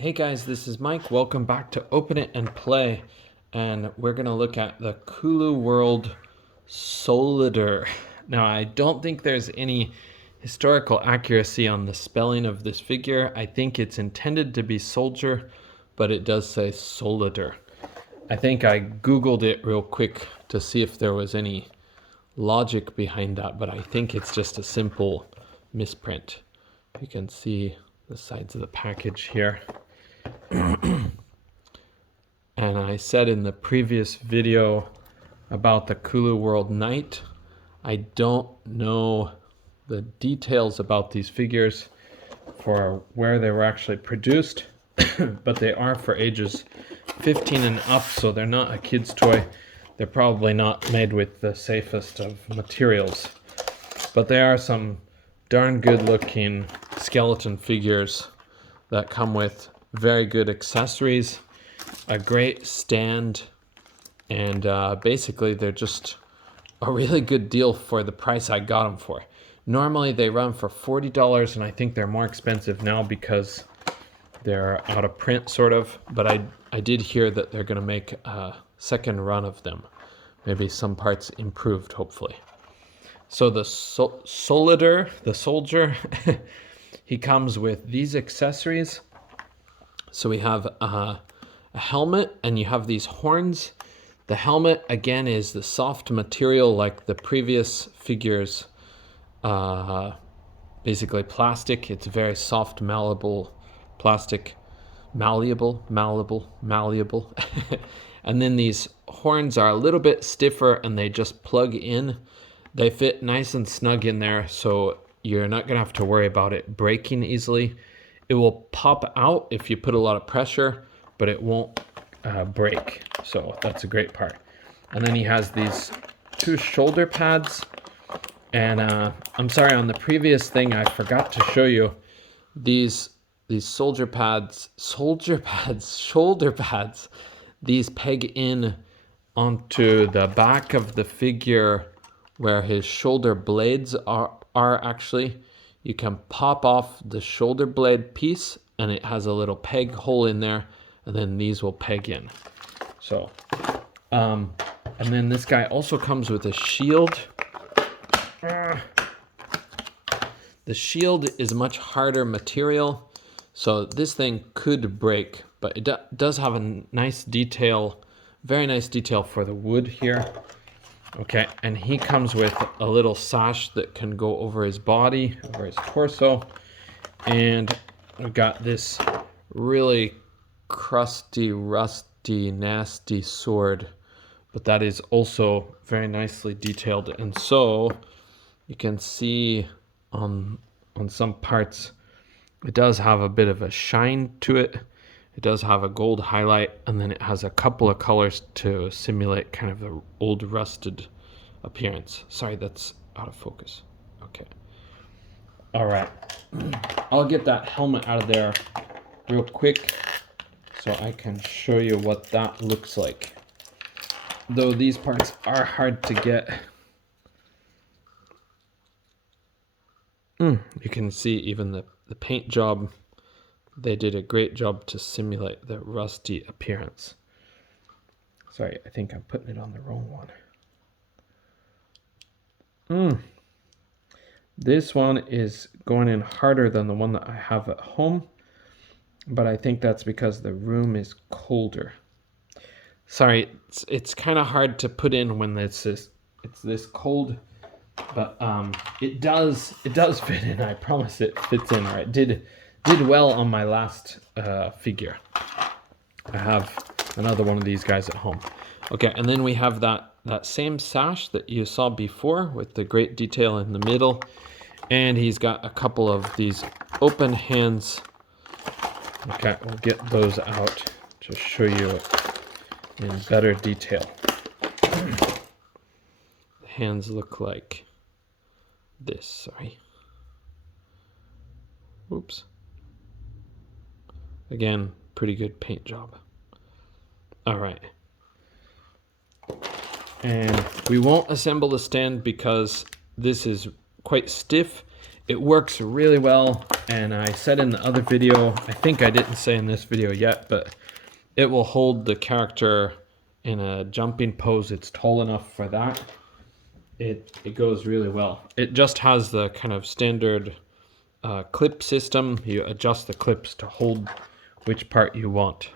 Hey guys, this is Mike. Welcome back to Open It and Play. And we're going to look at the Kulu World Solider. Now, I don't think there's any historical accuracy on the spelling of this figure. I think it's intended to be soldier, but it does say Solider. I think I Googled it real quick to see if there was any logic behind that, but I think it's just a simple misprint. You can see the sides of the package here. And I said in the previous video about the Kulu World Knight, I don't know the details about these figures for where they were actually produced, but they are for ages 15 and up, so they're not a kid's toy. They're probably not made with the safest of materials, but they are some darn good looking skeleton figures that come with very good accessories, a great stand, and basically they're just a really good deal for the price I got them for. Normally they run for $40, and I think they're more expensive now because they're out of print, sort of. But I did hear that they're going to make a second run of them. Maybe some parts improved, hopefully. So the Solider, the soldier, he comes with these accessories. So we have a helmet, and you have these horns. The helmet, again, is the soft material like the previous figures, basically plastic. It's very soft, malleable plastic, malleable. And then these horns are a little bit stiffer, and they just plug in. They fit nice and snug in there, so you're not gonna have to worry about it breaking easily. It will pop out if you put a lot of pressure, but it won't break. So that's a great part. And then he has these two shoulder pads. And I'm sorry, on the previous thing, I forgot to show you these shoulder pads. These peg in onto the back of the figure where his shoulder blades are actually. You can pop off the shoulder blade piece, and it has a little peg hole in there, and then these will peg in. So, and then this guy also comes with a shield. The shield is much harder material, so this thing could break, but it does have a nice detail, very nice detail for the wood here. Okay, and he comes with a little sash that can go over his body, over his torso. And we've got this really crusty, rusty, nasty sword, but that is also very nicely detailed. And so you can see on some parts, it does have a bit of a shine to it. It does have a gold highlight, and then it has a couple of colors to simulate kind of the old rusted appearance. Sorry, that's out of focus. Okay. All right. I'll get that helmet out of there real quick so I can show you what that looks like. Though these parts are hard to get. You can see even the paint job. They did a great job to simulate the rusty appearance. Sorry, I think I'm putting it on the wrong one. This one is going in harder than the one that I have at home, but I think that's because the room is colder. Sorry, it's kind of hard to put in when it's this cold, but it does fit in. I promise it fits in. Or it did well on my last figure. I have another one of these guys at home. Okay, and then we have that same sash that you saw before with the great detail in the middle. And he's got a couple of these open hands. Okay, we'll get those out to show you in better detail. The hands look like this, sorry. Oops. Again, pretty good paint job. All right. And we won't assemble the stand because this is quite stiff, it works really well. And I said in the other video, I think I didn't say in this video yet, but it will hold the character in a jumping pose. It's tall enough for that. It goes really well. It just has the kind of standard clip system. You adjust the clips to hold which part you want.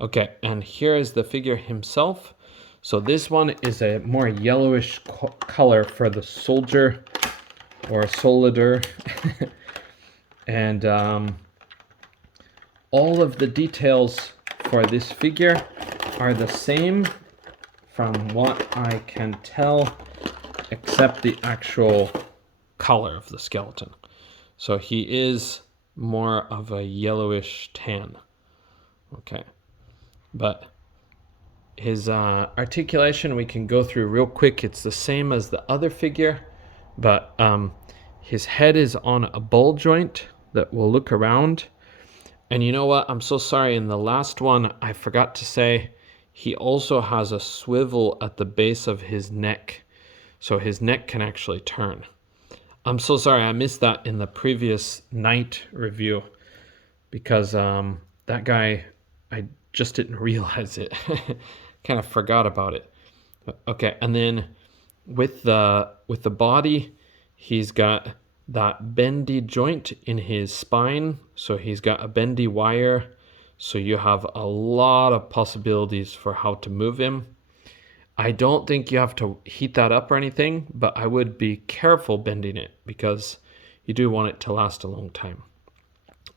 Okay, and here is the figure himself. So this one is a more yellowish color for the soldier or solider. And all of the details for this figure are the same from what I can tell, except the actual color of the skeleton. So he is more of a yellowish tan. Okay, but his articulation we can go through real quick. It's the same as the other figure, but his head is on a ball joint that will look around. And you know what? I'm so sorry. In the last one, I forgot to say he also has a swivel at the base of his neck. So his neck can actually turn. I'm so sorry. I missed that in the previous night review because that guy, I just didn't realize it. Kind of forgot about it. Okay. And then with the body, he's got that bendy joint in his spine. So he's got a bendy wire. So you have a lot of possibilities for how to move him. I don't think you have to heat that up or anything, but I would be careful bending it because you do want it to last a long time.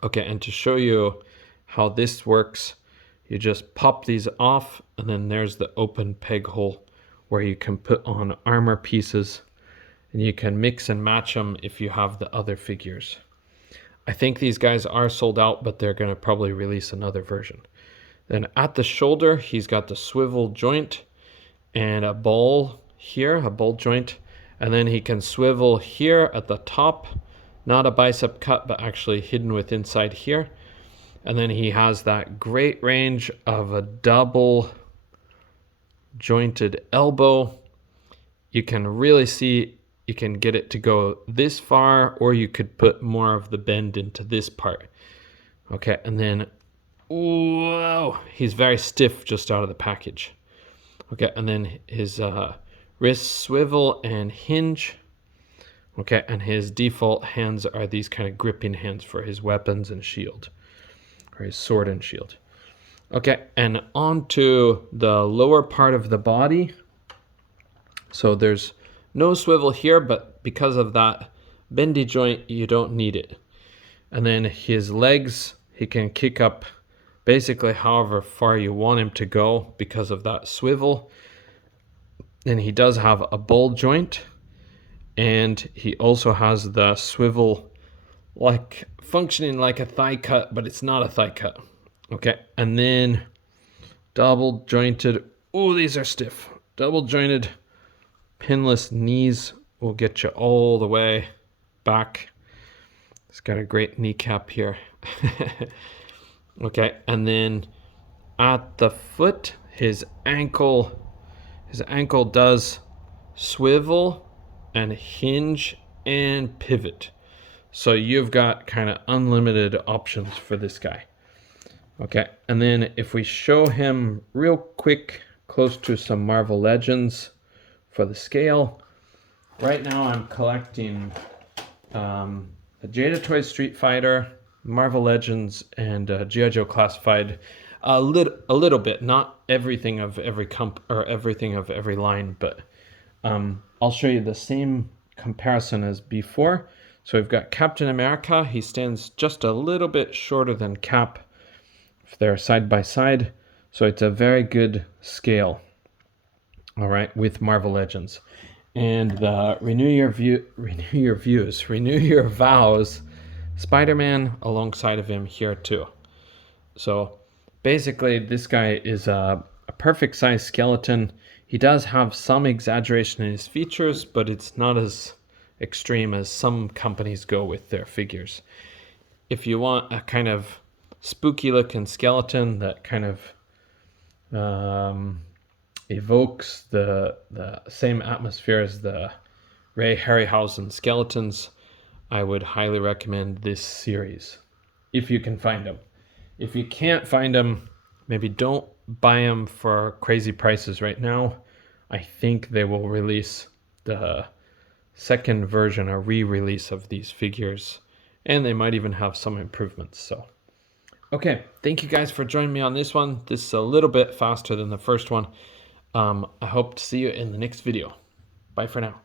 Okay, and to show you how this works, you just pop these off, and then there's the open peg hole where you can put on armor pieces. And you can mix and match them if you have the other figures. I think these guys are sold out, but they're going to probably release another version. Then at the shoulder, he's got the swivel joint and a ball here, a ball joint. And then he can swivel here at the top, not a bicep cut, but actually hidden with inside here. And then he has that great range of a double jointed elbow. You can really see you can get it to go this far, or you could put more of the bend into this part. Okay, and then, whoa, he's very stiff just out of the package. Okay, and then his wrist swivel and hinge. Okay, and his default hands are these kind of gripping hands for his weapons and shield, or his sword and shield. Okay, and onto the lower part of the body. So there's no swivel here, but because of that bendy joint, you don't need it. And then his legs, he can kick up basically however far you want him to go because of that swivel. And he does have a ball joint, and he also has the swivel like functioning like a thigh cut, but it's not a thigh cut. Okay, and then double jointed, oh, these are stiff. Double jointed pinless knees will get you all the way back. It's got a great kneecap here. Okay, and then at the foot, his ankle does swivel and hinge and pivot. So you've got kind of unlimited options for this guy. Okay, and then if we show him real quick close to some Marvel Legends for the scale. Right now I'm collecting a Jada Toys Street Fighter, Marvel Legends, and G.I. Joe Classified. A little bit, not everything of every everything of every line, but I'll show you the same comparison as before. So we've got Captain America. He stands just a little bit shorter than Cap if they're side by side. So it's a very good scale. All right, with Marvel Legends. And the Renew Your Vows, Spider-Man alongside of him here too. So basically this guy is a perfect size skeleton. He does have some exaggeration in his features, but it's not as extreme as some companies go with their figures. If you want a kind of spooky looking skeleton that kind of evokes the same atmosphere as the Ray Harryhausen skeletons, I would highly recommend this series if you can find them. If you can't find them, maybe don't buy them for crazy prices right now. I think they will release the second version or re-release of these figures, and they might even have some improvements. So okay, thank you guys for joining me on this one. This is a little bit faster than the first one. I hope to see you in the next video. Bye for now.